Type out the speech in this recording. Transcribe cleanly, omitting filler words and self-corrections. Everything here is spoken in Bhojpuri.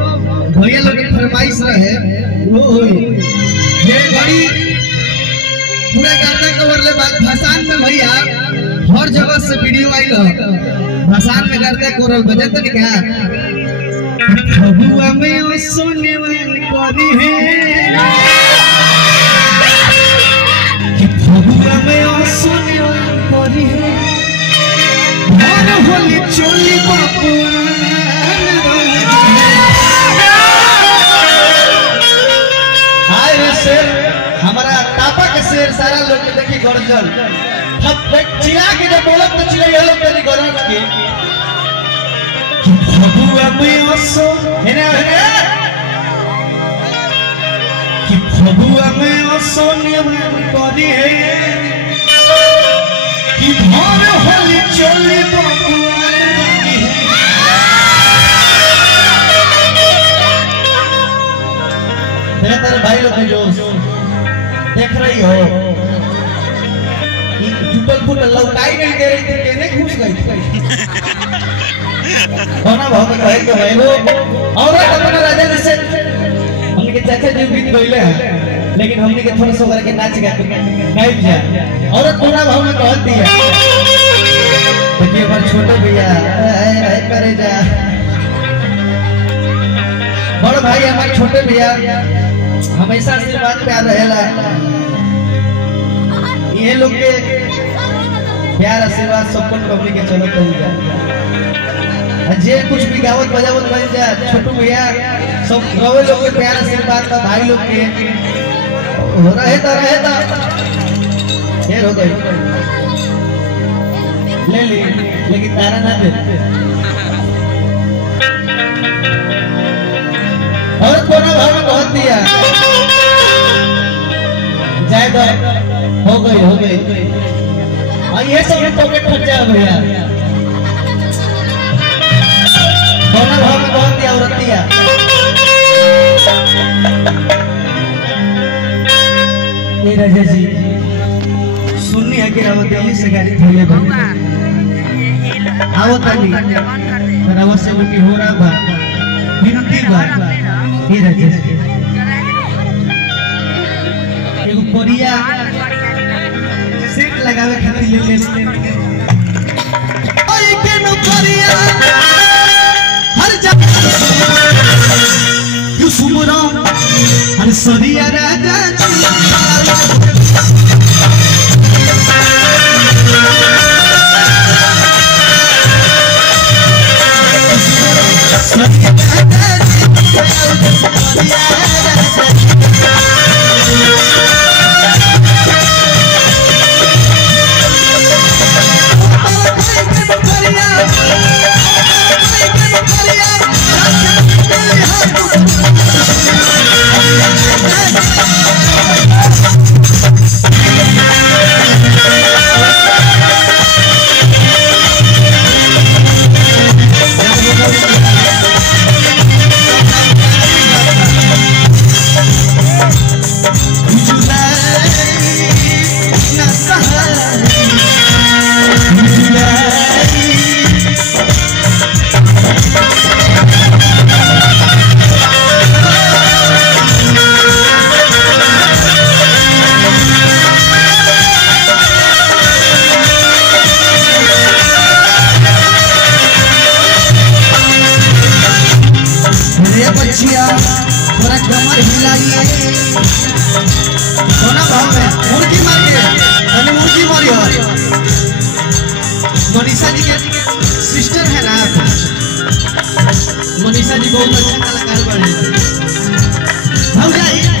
भैया लोग की फरमाइश रहे वो ये बड़ी पूरा गाता कवर ले बात भाषण में भैया हर जगह से वीडियो आई लो भाषण में गाता कोरल बजा तो क्या फगुआ में ओ सोने वाली करी है कि फगुआ में ओ सोने वाली करी है और होली चोली बापू हमारा तापा के शेर सारा लोग के देखी गर्जन अब चिल्ला के जब बोलत तो चिल्ला ये लोग तेरी गरज के फगुआ में ओसो हेने कि फगुआ में ओसो ने करी है कि भर होली चली बबुआ तेरे भाई लोग जो देख रही हो टूटल फूटल लौटाई नहीं दे रही थी केने घुस गई होना बहुत कहे तो है वो औरत अपना राजा जैसे हमने चाचा जी भी गईले हैं लेकिन हमने के थोड़ा सा करके नाच गा गाइब जा औरत पूरा भाव में कहत दिया देखिए पर छोटे भैया है करे जा बड़ भाई हमारे छोटे भैया हमेशा आशीर्वाद प्यार रहेला ये लोग के प्यार आशीर्वाद सब कुछ पब्लिक के चलत रही जा जे कुछ भी गावत बजावत बन जा छोटू भैया सब गवे लोग के प्यार आशीर्वाद का भाई लोग के हो रहे तो ये हो गई ले ली लेकिन तारा ना दे और कोना भाव में बहुत दिया जाए तो हो गई और ये सब पॉकेट खर्चा भैया कोना भाव में बहुत दिया औरत दिया ये राजा जी सुननी है कि राव दिल्ली से गाड़ी धोले बने आओ ताली राव से लुटी हो रहा बा विनती बा ये राजा जी एगो कोरिया सेट लगावे खातिर ले ओए के नो कोरिया हर जगह यू सुमरा हर सदिया राजा जी थोड़ा कमर हिलाइए सोना भाव में मुर्गी मारिए अरे मुर्गी मारिए मनीषा जी के सिस्टर है ना मनीषा जी बहुत अच्छा कलाकार बने भाव जाइए